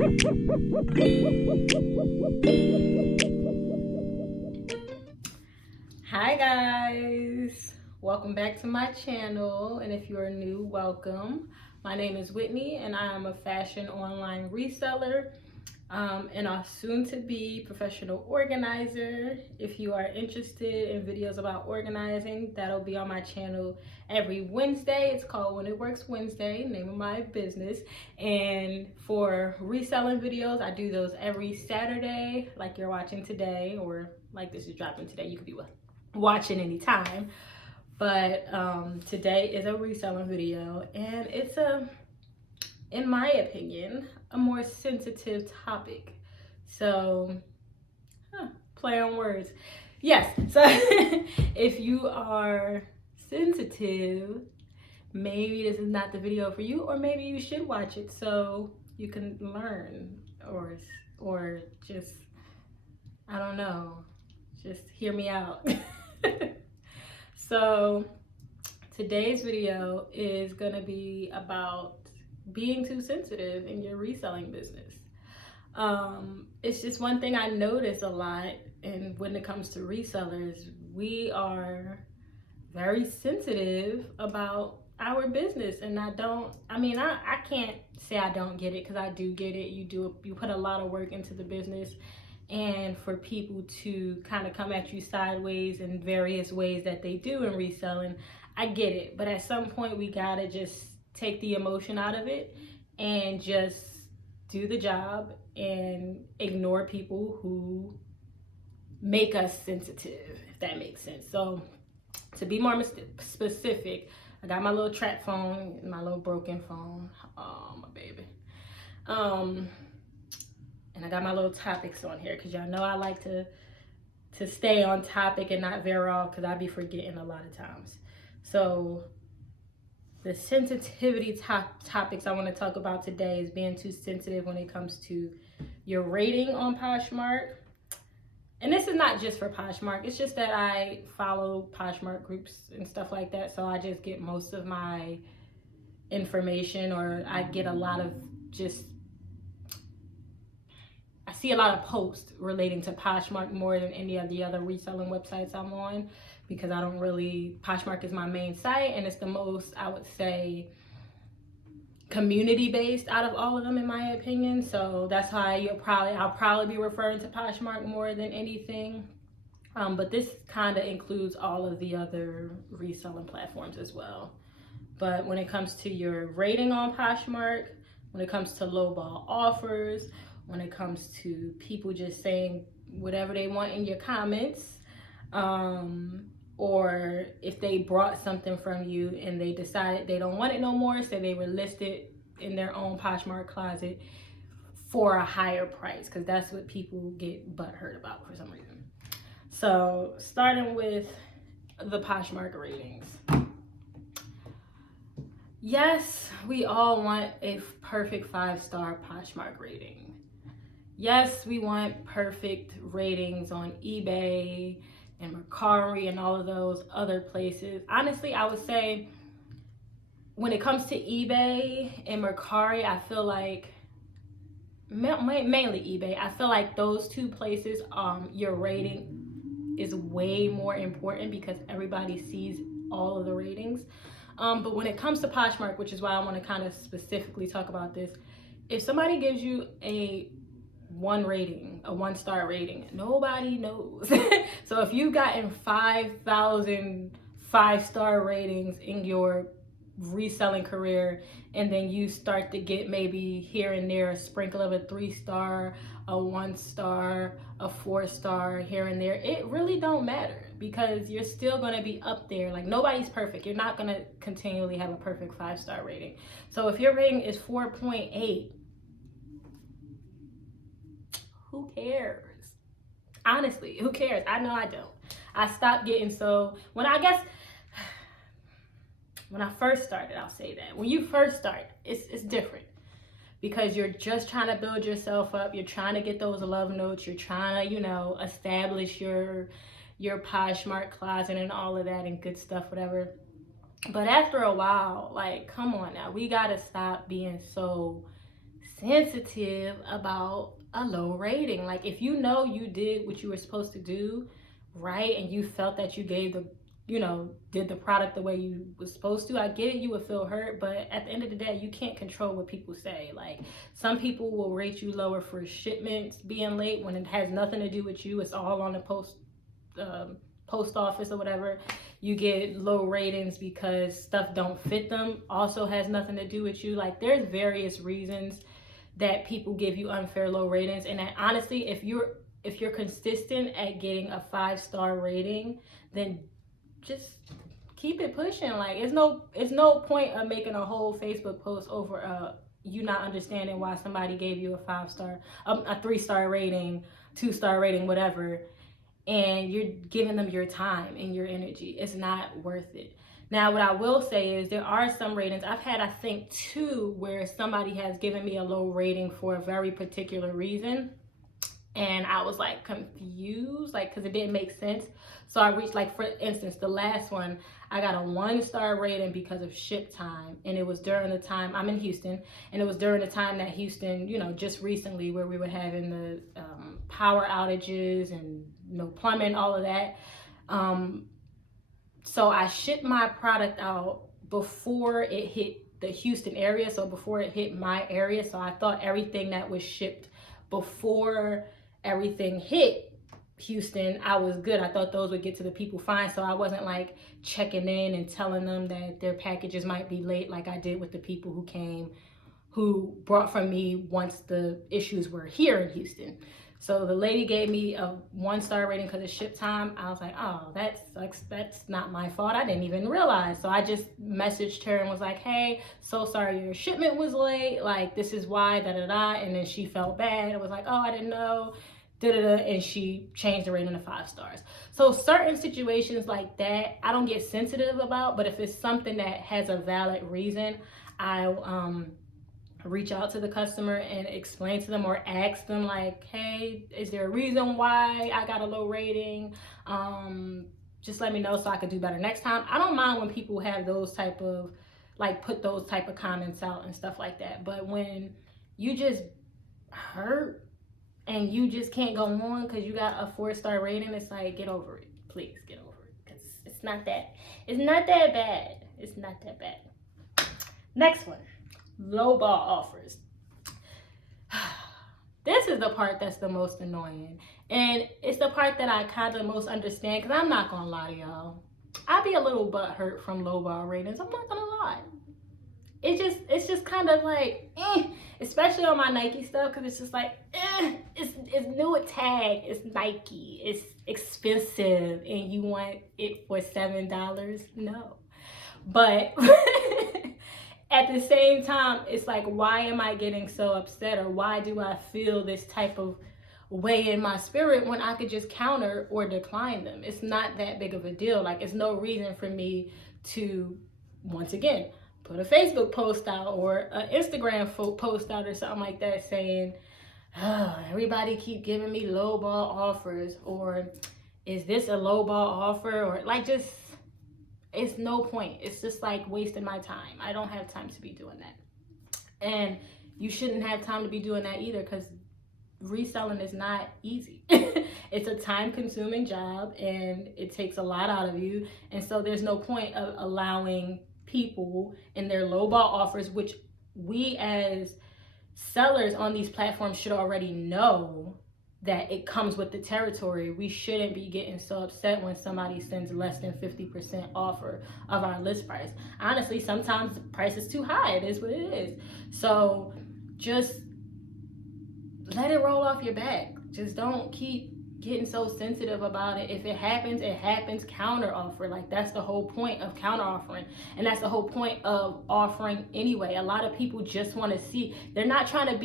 Hi guys, welcome back to my channel, and if you are new, welcome. My name is Whitney and I am a fashion online reseller and a soon-to-be professional organizer. If you are interested in videos about organizing, that'll be on my channel every Wednesday. It's called When It Works Wednesday, name of my business. And for reselling videos, I do those every Saturday, like you're watching today, or like this is dropping today. You could be watching anytime. But today is a reselling video, and it's in my opinion, a more sensitive topic. So, play on words. Yes, so if you are sensitive, maybe this is not the video for you, or maybe you should watch it so you can learn, or just, I don't know, just hear me out. So today's video is gonna be about being too sensitive in your reselling business. It's just one thing I notice a lot, and when it comes to resellers, we are very sensitive about our business. And I can't say I don't get it, because I do get it. You put a lot of work into the business, and for people to kind of come at you sideways in various ways that they do in reselling, I get it. But at some point we gotta just take the emotion out of it and just do the job and ignore people who make us sensitive, if that makes sense. So to be more specific, I got my little trap phone, my little broken phone. Oh, my baby. And I got my little topics on here, because y'all know I like to stay on topic and not veer off, because I be forgetting a lot of times. So the sensitivity topics I want to talk about today is being too sensitive when it comes to your rating on Poshmark. And this is not just for Poshmark. It's just that I follow Poshmark groups and stuff like that. So I just get most of my information, or I get a lot of I see a lot of posts relating to Poshmark more than any of the other reselling websites I'm on, because Poshmark is my main site, and it's the most, I would say, community based out of all of them, in my opinion. So that's why I'll probably be referring to Poshmark more than anything. But this kind of includes all of the other reselling platforms as well. But when it comes to your rating on Poshmark, when it comes to lowball offers, when it comes to people just saying whatever they want in your comments, or if they brought something from you and they decided they don't want it no more, so they will list it in their own Poshmark closet for a higher price, because that's what people get butthurt about for some reason. So starting with the Poshmark ratings. Yes, we all want a perfect 5-star Poshmark rating. Yes, we want perfect ratings on eBay and Mercari and all of those other places. Honestly, I would say when it comes to eBay and Mercari, I feel like, mainly eBay, I feel like those two places, your rating is way more important, because everybody sees all of the ratings. But when it comes to Poshmark, which is why I want to kind of specifically talk about this, if somebody gives you a 1-star rating, nobody knows. So if you've gotten 5,000 5-star ratings in your reselling career, and then you start to get maybe here and there a sprinkle of a 3-star, a 1-star, a 4-star here and there, it really don't matter, because you're still going to be up there. Like, nobody's perfect. You're not going to continually have a perfect 5-star rating. So if your rating is 4.8, who cares? Honestly, who cares? I know I don't. I stopped getting when I first started, I'll say that. When you first start, it's different, because you're just trying to build yourself up. You're trying to get those love notes. You're trying to, establish your Poshmark closet and all of that and good stuff, whatever. But after a while, like, come on now, we gotta stop being so sensitive about a low rating. Like, if you know you did what you were supposed to do, right, and you felt that you gave the, did the product the way you was supposed to, I get it, you would feel hurt, but at the end of the day, you can't control what people say. Like, some people will rate you lower for shipments being late when it has nothing to do with you. It's all on the post office or whatever. You get low ratings because stuff don't fit them, also has nothing to do with you. Like, there's various reasons that people give you unfair low ratings. And that, honestly, if you're consistent at getting a 5-star rating, then just keep it pushing. Like, it's no point of making a whole Facebook post over you not understanding why somebody gave you a 5-star, a 3-star rating, 2-star rating, whatever, and you're giving them your time and your energy. It's not worth it. Now, what I will say is there are some ratings. I've had, I think, 2 where somebody has given me a low rating for a very particular reason. And I was like confused, like, because it didn't make sense. So I reached, like, for instance, the last one, I got a 1-star rating because of ship time. And it was during the time, I'm in Houston, and it was during the time that Houston, just recently, where we were having the power outages and no plumbing, all of that. So I shipped my product out before it hit the Houston area, so before it hit my area. So I thought everything that was shipped before everything hit Houston, I was good. I thought those would get to the people fine. So I wasn't like checking in and telling them that their packages might be late, like I did with the people who brought from me once the issues were here in Houston. So the lady gave me a 1-star rating because of ship time. I was like, oh, that sucks. That's not my fault. I didn't even realize. So I just messaged her and was like, hey, so sorry your shipment was late. Like, this is why, da-da-da. And then she felt bad. I was like, oh, I didn't know, da-da-da. And she changed the rating to 5 stars. So certain situations like that, I don't get sensitive about. But if it's something that has a valid reason, I'll reach out to the customer and explain to them, or ask them, like, hey, is there a reason why I got a low rating? Just let me know so I could do better next time. I don't mind when people have those type of, like, put those type of comments out and stuff like that. But when you just hurt and you just can't go on because you got a 4-star rating, it's like, get over it. Please get over it, because it's not that bad. It's not that bad. Next one. Lowball offers. This is the part that's the most annoying, and it's the part that I kind of most understand, because I'm not gonna lie to y'all, I be a little butthurt from lowball ratings. I'm not gonna lie. It's just kind of like, especially on my Nike stuff, because it's just like, it's new at tag, it's Nike, it's expensive, and you want it for $7? No. But at the same time, it's like, why am I getting so upset, or why do I feel this type of way in my spirit when I could just counter or decline them? It's not that big of a deal. Like, it's no reason for me to, once again, put a Facebook post out or an Instagram post out or something like that saying, oh, everybody keep giving me lowball offers, or is this a lowball offer, or like, just, it's no point. It's just like wasting my time. I don't have time to be doing that. And you shouldn't have time to be doing that either, because reselling is not easy. It's a time-consuming job, and it takes a lot out of you. And so there's no point of allowing people in their lowball offers, which we as sellers on these platforms should already know that it comes with the territory. We shouldn't be getting so upset when somebody sends less than 50% offer of our list price. Honestly, sometimes the price is too high. It is what it is. So just let it roll off your back. Just don't keep getting so sensitive about it. If it happens, it happens. Counter offer. Like, that's the whole point of counter offering, and that's the whole point of offering anyway. A lot of people just want to see. They're not trying to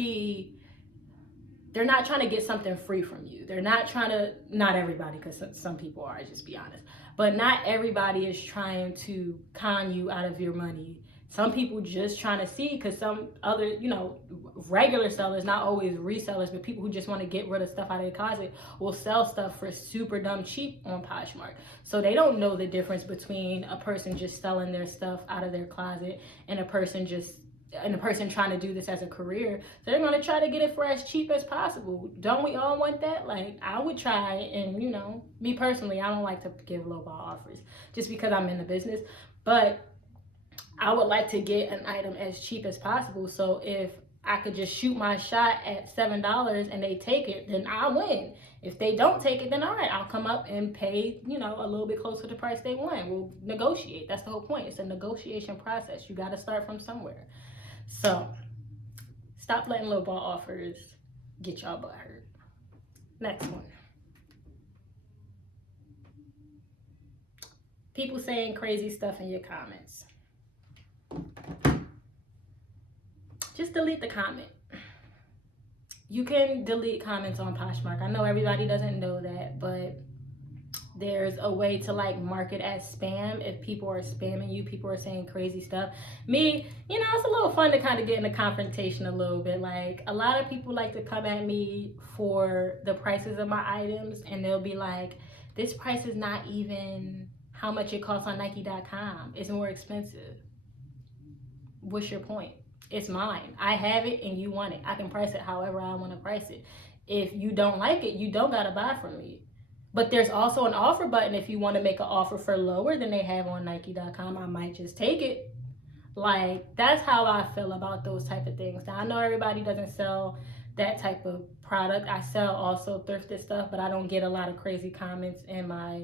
get something free from you. They're not trying to, not everybody, because some people are, just be honest, but not everybody is trying to con you out of your money. Some people just trying to see, because some other, regular sellers, not always resellers, but people who just want to get rid of stuff out of their closet, will sell stuff for super dumb cheap on Poshmark. So they don't know the difference between a person just selling their stuff out of their closet and a person just and the person trying to do this as a career, they're going to try to get it for as cheap as possible. Don't we all want that? Like, I would try, and you know, me personally, I don't like to give lowball offers just because I'm in the business, but I would like to get an item as cheap as possible. So if I could just shoot my shot at $7 and they take it, then I win. If they don't take it, then all right, I'll come up and pay, you know, a little bit closer to the price they want. We'll negotiate. That's the whole point. It's a negotiation process. You got to start from somewhere. So stop letting lowball offers get y'all butt hurt. Next one. People saying crazy stuff in your comments. Just delete the comment. You can delete comments on Poshmark. I know everybody doesn't know that, but there's a way to like mark it as spam. If people are spamming you, people are saying crazy stuff. Me, you know, it's a little fun to kind of get in a confrontation a little bit. Like, a lot of people like to come at me for the prices of my items, and they'll be like, this price is not even how much it costs on Nike.com. It's more expensive. What's your point? It's mine. I have it and you want it. I can price it however I want to price it. If you don't like it, you don't got to buy from me. But there's also an offer button if you want to make an offer for lower than they have on Nike.com. I might just take it. Like, that's how I feel about those type of things. Now, I know everybody doesn't sell that type of product. I sell also thrifted stuff, but I don't get a lot of crazy comments in my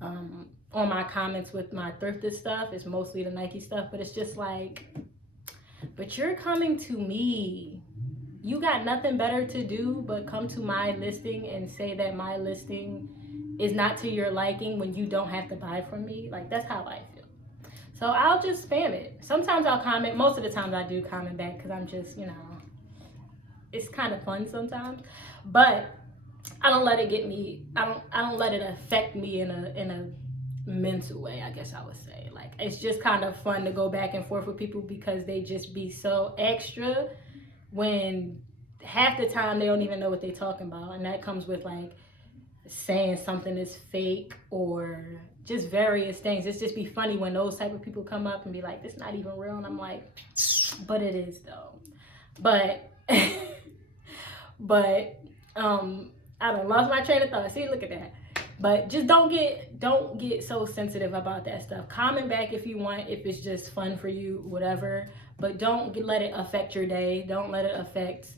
on my comments with my thrifted stuff. It's mostly the Nike stuff, but it's just like, but you're coming to me. You got nothing better to do but come to my listing and say that my listing is not to your liking when you don't have to buy from me. Like, that's how I feel. So I'll just spam it. Sometimes I'll comment. Most of the times I do comment back because I'm just, you know, it's kind of fun sometimes. But I don't let it get me. I don't let it affect me in a mental way, I guess I would say. Like, it's just kind of fun to go back and forth with people because they just be so extra when half the time they don't even know what they're talking about. And that comes with like saying something is fake or just various things. It's just be funny when those type of people come up and be like, this not even real. And I'm like, but it is though. But I done lost my train of thought. See, look at that. But just don't get so sensitive about that stuff. Comment back if you want, if it's just fun for you, whatever. But don't let it affect your day. Don't let it affect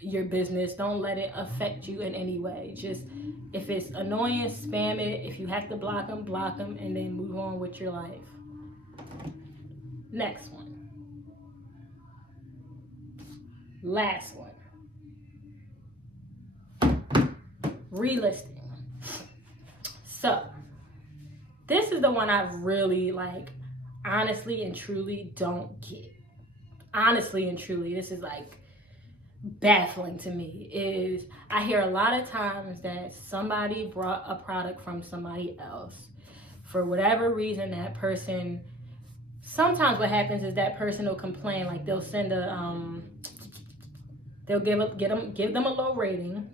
your business. Don't let it affect you in any way. Just, if it's annoying, spam it. If you have to block them, and then move on with your life. Next one. Last one. Relisting. So, this is the one I really, like, honestly and truly don't get. Honestly and truly, this is like baffling to me. Is I hear a lot of times that somebody brought a product from somebody else. For whatever reason, that person, sometimes what happens is that person will complain. Like, they'll send they'll give them a low rating,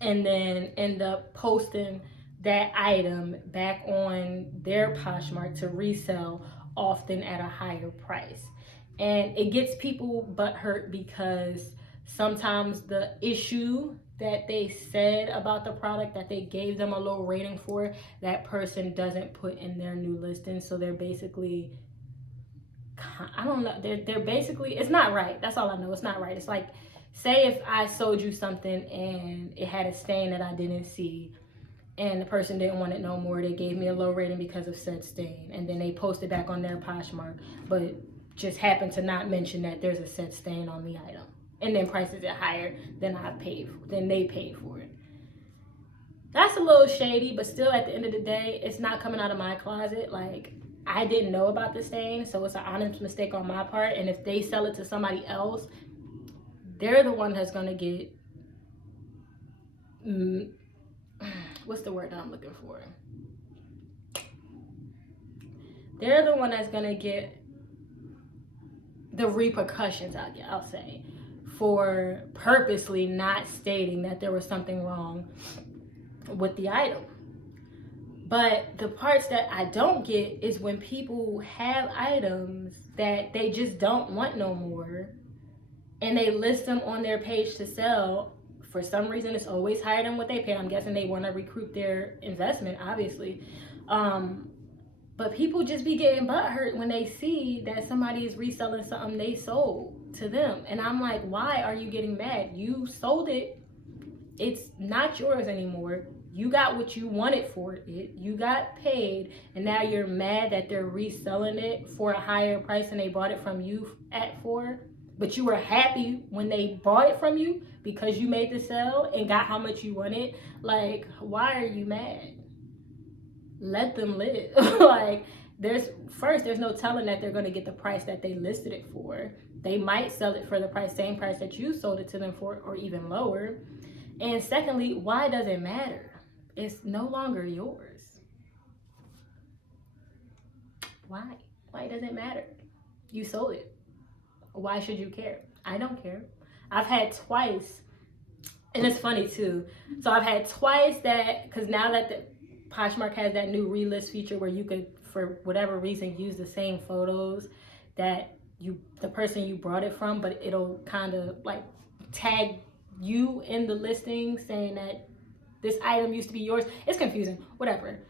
and then end up posting that item back on their Poshmark to resell, often at a higher price. And it gets people butthurt because sometimes the issue that they said about the product that they gave them a low rating for, that person doesn't put in their new listing. So they're basically, I don't know, they're basically, it's not right. That's all I know. It's not right. It's like, say if I sold you something and it had a stain that I didn't see, and the person didn't want it no more, they gave me a low rating because of said stain, and then they posted back on their Poshmark, but just happened to not mention that there's a said stain on the item, and then prices it higher than they paid for it. That's a little shady, but still, at the end of the day, it's not coming out of my closet. Like, I didn't know about the stain, so it's an honest mistake on my part. And if they sell it to somebody else, they're the one that's gonna get what's the word that I'm looking for? They're the one that's gonna get the repercussions, I'll say, for purposely not stating that there was something wrong with the item. But the parts that I don't get is when people have items that they just don't want no more and they list them on their page to sell. For some reason, it's always higher than what they pay. I'm guessing they want to recoup their investment, obviously. But people just be getting butthurt when they see that somebody is reselling something they sold to them. And I'm like, why are you getting mad? You sold it. It's not yours anymore. You got what you wanted for it. You got paid. And now you're mad that they're reselling it for a higher price than they bought it from you for. But you were happy when they bought it from you because you made the sale and got how much you wanted. Like, why are you mad? Let them live. Like, there's no telling that they're going to get the price that they listed it for. They might sell it for the same price that you sold it to them for, or even lower. And secondly, why does it matter? It's no longer yours. Why? Why does it matter? You sold it. Why should you care? I don't care. I've had twice, and it's funny too. So I've had twice that, because now that the Poshmark has that new relist feature where you could, for whatever reason, use the same photos that the person you brought it from, but it'll kind of like tag you in the listing saying that this item used to be yours. It's confusing, whatever.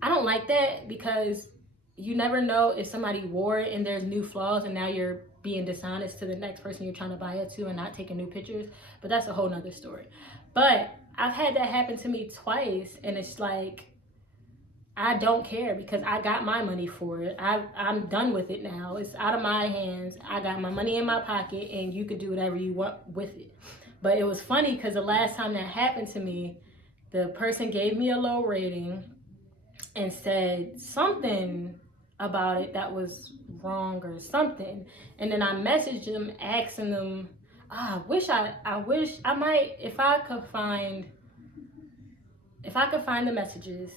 I don't like that because you never know if somebody wore it and there's new flaws and now you're being dishonest to the next person you're trying to buy it to and not taking new pictures. But that's a whole nother story. But I've had that happen to me twice, and it's like, I don't care because I got my money for it. I'm done with it now. It's out of my hands. I got my money in my pocket and you could do whatever you want with it. But it was funny because the last time that happened to me, the person gave me a low rating and said something about it that was wrong or something. And then I messaged them asking them, I wish I might, if I could find the messages.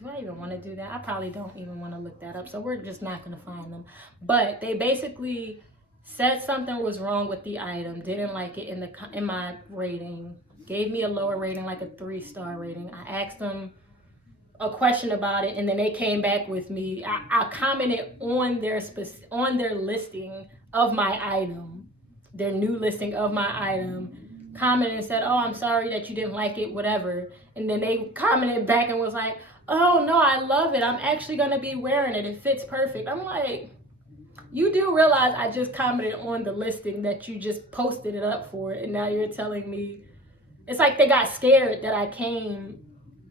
Do I even want to do that? I probably don't even want to look that up. So we're just not going to find them. But they basically said something was wrong with the item, didn't like it in my rating, gave me a lower rating, like a 3-star rating. I asked them a question about it, and then they came back with me. I commented on their listing of my item, their new listing of my item, commented and said, oh, I'm sorry that you didn't like it, whatever. And then they commented back and was like, oh no, I love it. I'm actually gonna be wearing it. It fits perfect. I'm like, you do realize I just commented on the listing that you just posted it up for, and now you're telling me. It's like they got scared that I came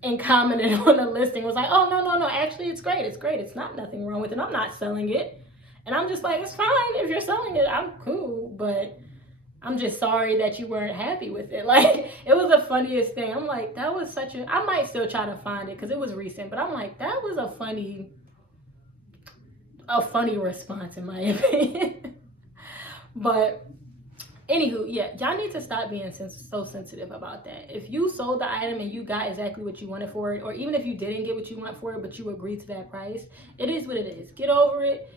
and commented on the listing. Was like, oh no, actually it's great. It's not nothing wrong with it. I'm not selling it. And I'm just like, it's fine if you're selling it. I'm cool, but I'm just sorry that you weren't happy with it. Like, it was the funniest thing. I'm like, that was I might still try to find it because it was recent, but I'm like, that was a funny response in my opinion. But anywho, yeah, y'all need to stop being so sensitive about that. If you sold the item and you got exactly what you wanted for it, or even if you didn't get what you want for it, but you agreed to that price, it is what it is. Get over it.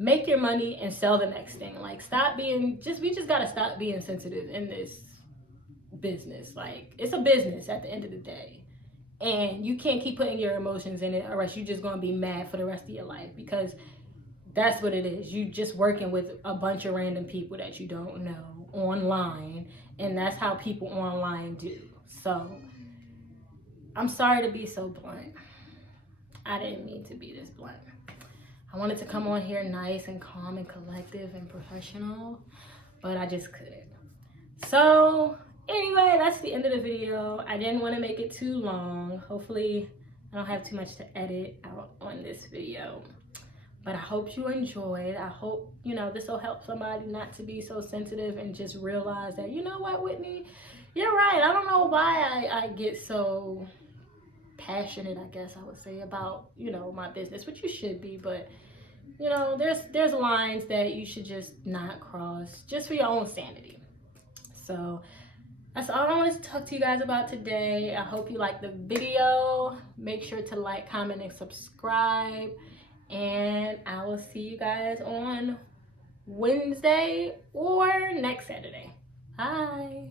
Make your money and sell the next thing. Like, we just gotta stop being sensitive in this business. Like, it's a business at the end of the day. And you can't keep putting your emotions in it, or else you're just gonna be mad for the rest of your life, because that's what it is. You just working with a bunch of random people that you don't know online, and that's how people online do. So, I'm sorry to be so blunt. I didn't mean to be this blunt. I wanted to come on here nice and calm and collective and professional, but I just couldn't. So anyway, that's the end of the video. I didn't want to make it too long. Hopefully I don't have too much to edit out on this video, but I hope you enjoyed. I hope, this will help somebody not to be so sensitive and just realize that, you know what, Whitney, you're right. I don't know why I get so passionate, I guess I would say, about my business, which you should be, but there's lines that you should just not cross, just for your own sanity. So that's all I wanted to talk to you guys about today. I hope you liked the video. Make sure to like, comment, and subscribe, and I will see you guys on Wednesday or next Saturday. Bye.